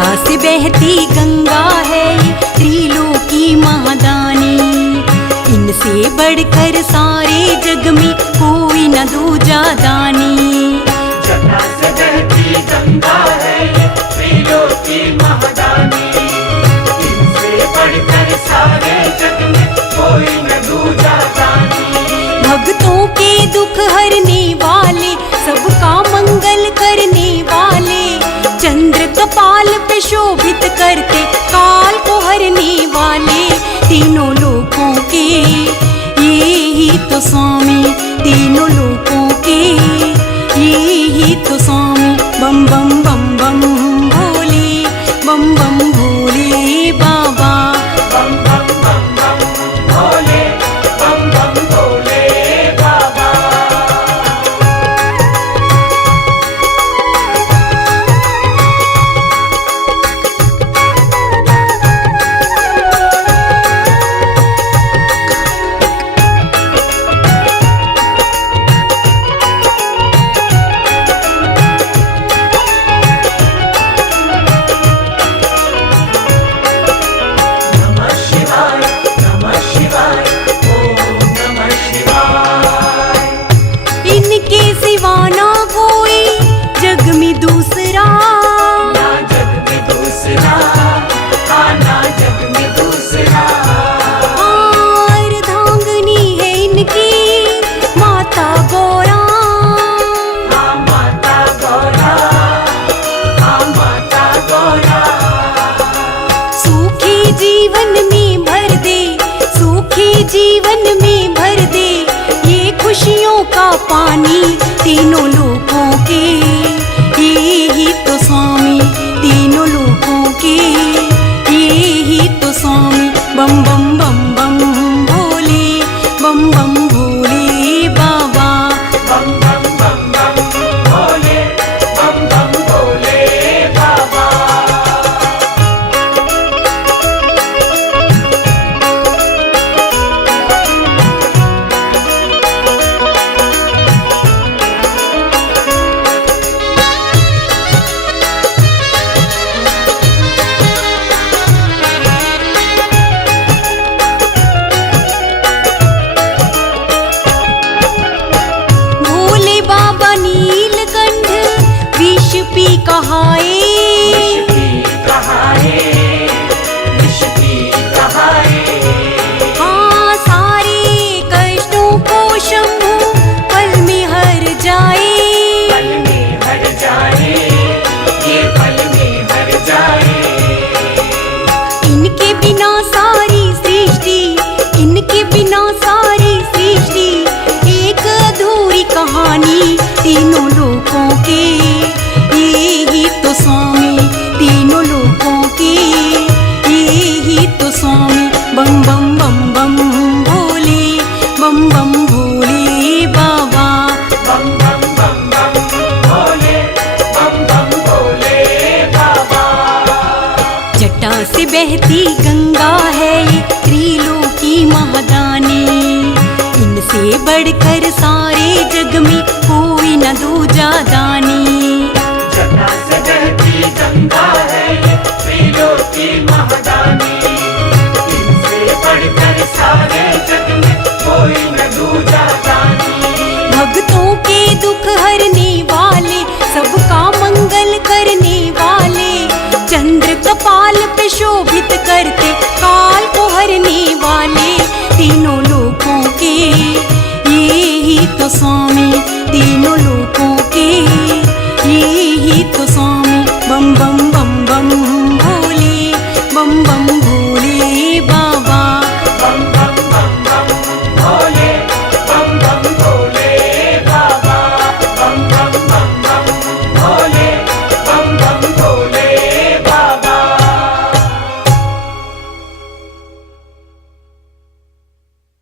जटा से बहती गंगा है ये त्रिलोकी महादानी। इनसे बढ़कर सारे जग में कोई न दूजा दानी। जटा से बहती गंगा है ये त्रिलोकी महादानी। इनसे बढ़कर सारे जग में कोई न दूजा दानी। भक्तों के दुख हरने वाले, सबका मंगल करने वाले, चंद्र कपाल पे शोभित करते काल को हरने वाले, तीनों लोकों के ये ही तो स्वामी, तीनों लोकों के ये ही तो स्वामी। बम बम बम बम भोले, बम बम भोले बाबा। बम बम बम बम भोले, बम बम भोले बाबा। नमः शिवाय, नमः शिवाय, ओम नमः शिवाय। इनके सिवा ना कोई जग में दूसरा, ना जग में दूसरा, ना जग में दूसरा। अर्धांगिनी है इनकी माता गौरा। हाँ माता गौरा, हाँ माता गौरा। सूखी जीवन में भर दे, सूखी जीवन में भर दे ये खुशियों का पानी, तीनों लोकों के ये ही तो स्वामी, तीनों लोकों के ये ही तो स्वामी। बम बम बम बम भोले, बम बम भोले बाबा। बम बम बम बम भोले, बम बम भोले बाबा। भोले बाबा नीलकंठ विष पी कहाए, विष पी कहाए, विष पी कहाए। हाँ सारे कष्टों को शंभु पल में हर जाए। पल में हर जाए, ये पल में हर जाए। इनके बिना सारी सृष्टि, इनके बिना सारी सृष्टि एक अधूरी कहानी, तीनों लोकों के ये ही तो स्वामी, तीनों लोकों के ये ही तो स्वामी। बम बम बम बम भोले, बम बम भोले बाबा। बम बम बम बम भोले, बम बम भोले बाबा। जटा से बहती गंगा है ये त्रिलोकी महादानी। इनसे बढ़कर सारे जग में कोई न दूजा दानी। जटा से बहती गंगा है ये त्रिलोकी महादानी। इनसे बढ़कर सारे जग में कोई न दूजा दानी। भक्तों के दुख हरने वाले, सबका मंगल करने वाले, चंद्र कपाल पे शोभित करते काल को हरने वाले, तीनों लोकों के ये ही तो स्वामी, तीनों लोकों